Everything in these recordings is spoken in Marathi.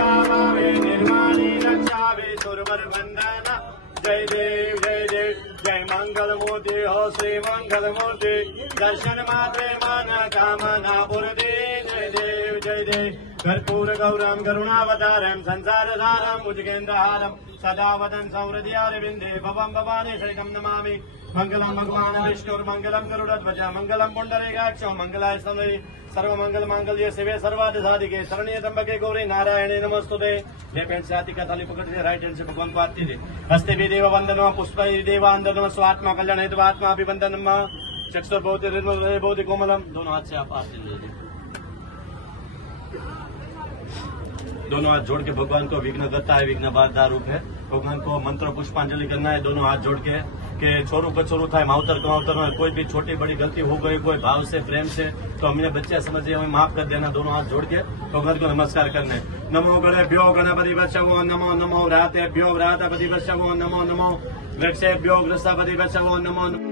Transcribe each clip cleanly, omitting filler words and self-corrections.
पावे निर्वाणी रक्षावे सुरवर बंधना। जय देव जय देव जय मंगल मूर्ति हो श्री मंगल मूर्ति। दर्शन मात्रे मन कामना पूर्ति। जय देव जय देव कर्पूर गौरम करुणावतारम संसार सारम भुजगेन्द्रहारम सदा वदन सौहृदयारविंदे भवम भवानी शरणं नमामि। मंगलम भगवान विष्णुर्मंगलम गरुड़ध्वज मंगलम पुंडरीकाक्ष मंगलाय स्तनये सर्वमंगल मांगल्ये शिवे सर्वार्थ साधिके शरण्ये त्र्यंबके गौरी नारायणे नमस्तुते। ये पेन से हाथी का थाली पकड़ के राइट हैंड से भगवान को आरती दे। हस्ते भी देव वंदनम पुष्पै देवांदनम स्वात्मा कल्याण हेतु आत्मा अभिवंदनम। चक्षुर बहुत कोमलम। दोनों हाथ से आप आरती दे। दोनों हाथ जोड़ के भगवान को विघ्न करता है, विघ्न बाधा रूप है। भगवान को मंत्र पुष्पांजलि करना है दोनों हाथ जोड़ के छोरू कचोरू था मावतर कमावतर में कोई भी छोटी बड़ी गलती हो गई कोई भाव से प्रेम से तो हमें बच्चे समझे हमें माफ कर देना। दोनों हाथ जोड़ के भगवान को नमस्कार करने। नमो गणेभ्यो गणपति वत्सवो नमो नमो व्रातेभ्यो व्रातपति वत्सवो नमो नमो वृक्षेभ्यो वृषपति वत्सवो नमो।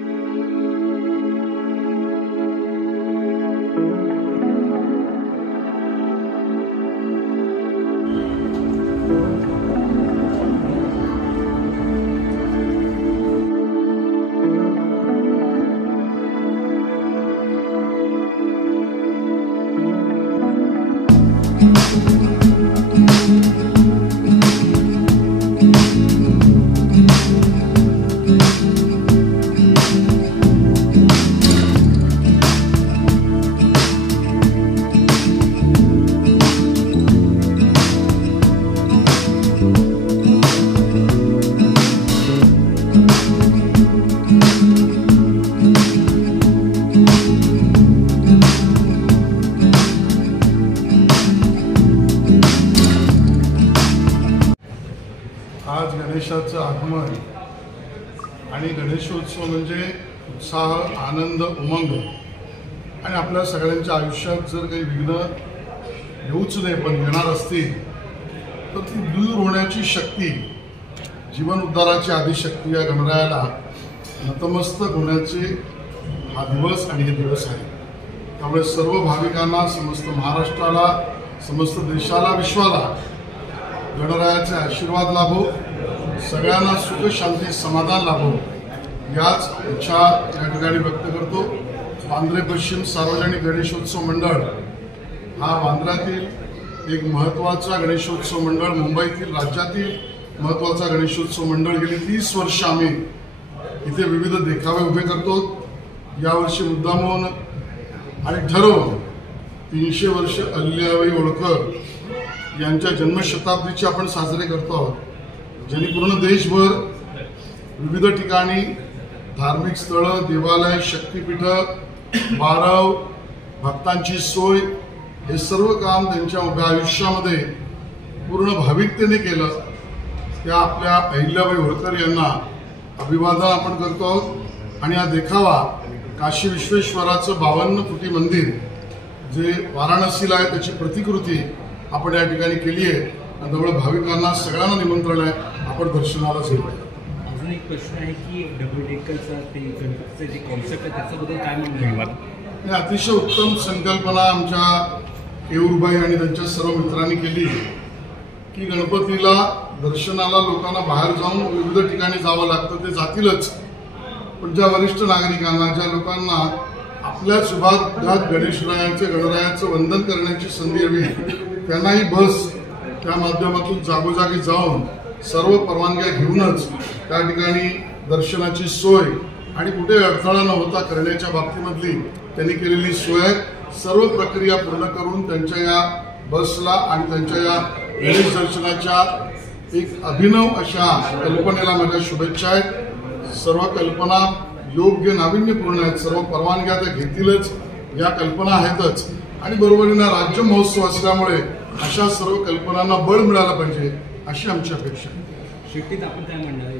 आज गणेशाचं आगमन आणि गणेशोत्सव म्हणजे उत्साह आनंद उमंग आणि आपल्या सगळ्यांच्या आयुष्यात जर काही विघ्न येऊच नये पण येणार असतील तर ती दूर होण्याची शक्ती जीवन उद्धाराची आदिशक्ती या गणरायाला नतमस्तक होण्याचे हा दिवस आणि हे दिवस आहे। त्यामुळे सर्व भाविकांना समस्त महाराष्ट्राला समस्त देशाला विश्वाला गणरायाचे आशीर्वाद लाभो, सगळ्यांना सुख शांती समाधान लाभो याच इच्छा या ठिकाणी व्यक्त करतो। वांद्रे पश्चिम सार्वजनिक गणेशोत्सव मंडळ हा वांद्र्यातील एक महत्त्वाचा गणेशोत्सव मंडळ, मुंबईतील राज्यातील महत्त्वाचा गणेशोत्सव मंडळ। गेली 30 वर्ष आम्ही इथे विविध देखावे उभे करतो। यावर्षी मुद्दामून आणि ठरवून 300 वर्ष अहिल्याबाई होळकर यांच्या जन्मशताब्दीचे आपण साजरे करतो आहोत, ज्यांनी पूर्ण देशभर विविध ठिकाणी धार्मिक स्थळं, देवालय, शक्तिपीठं, बारव, भक्तांची सोय हे सर्व काम त्यांच्या उभ्या आयुष्यामध्ये पूर्ण भाविकतेने केलं। त्या आपल्या अहिल्याबाई होळकर यांना अभिवादन आपण करतो आहोत। आणि हा देखावा काशी विश्वेश्वराचं 52 फुटी मंदिर जे वाराणसीला आहे त्याची प्रतिकृती आपण या ठिकाणी केली आहे। त्यामुळे भाविकांना सगळ्यांना निमंत्रण आहे, आपण दर्शनाला जाऊया। अजून एक प्रश्न आहे की डबल डेकरचा ते गणपतीचं जे कॉन्सेप्ट आहे त्याच्याबद्दल काय म्हणणं? अतिशय उत्तम संकल्पना आमच्या केऊरबाई आणि त्यांच्या सर्व मित्रांनी केली की गणपतीला दर्शनाला लोकांना बाहेर जाऊन विविध ठिकाणी जावं लागतं, ते जातीलच, पण ज्या वरिष्ठ नागरिकांना, ज्या लोकांना आपल्याच भागात गणरायाचं वंदन करण्याची संधी हवी त्यांनाही बस त्या माध्यमातून जागोजागी जाऊन सर्व परवानग्या घेऊनच त्या ठिकाणी दर्शनाची सोय आणि कुठे अडथळा न होता करण्याच्या बाबतीमधली त्यांनी केलेली सोय सर्व प्रक्रिया पूर्ण करून त्यांच्या या बसला आणि त्यांच्या या गणेश दर्शनाच्या एक अभिनव अशा कल्पनेला माझ्या शुभेच्छा आहेत। सर्व कल्पना योग्य नाविन्यपूर्ण आहेत, सर्व परवानग्या त्या घेतीलच, या कल्पना आहेतच आणि बरोबरीनं राज्य महोत्सव असल्यामुळे अशा सर्व कल्पनांना बळ मिळालं पाहिजे अशी आमची अपेक्षा आहे। शेवटी आपण काय म्हणणार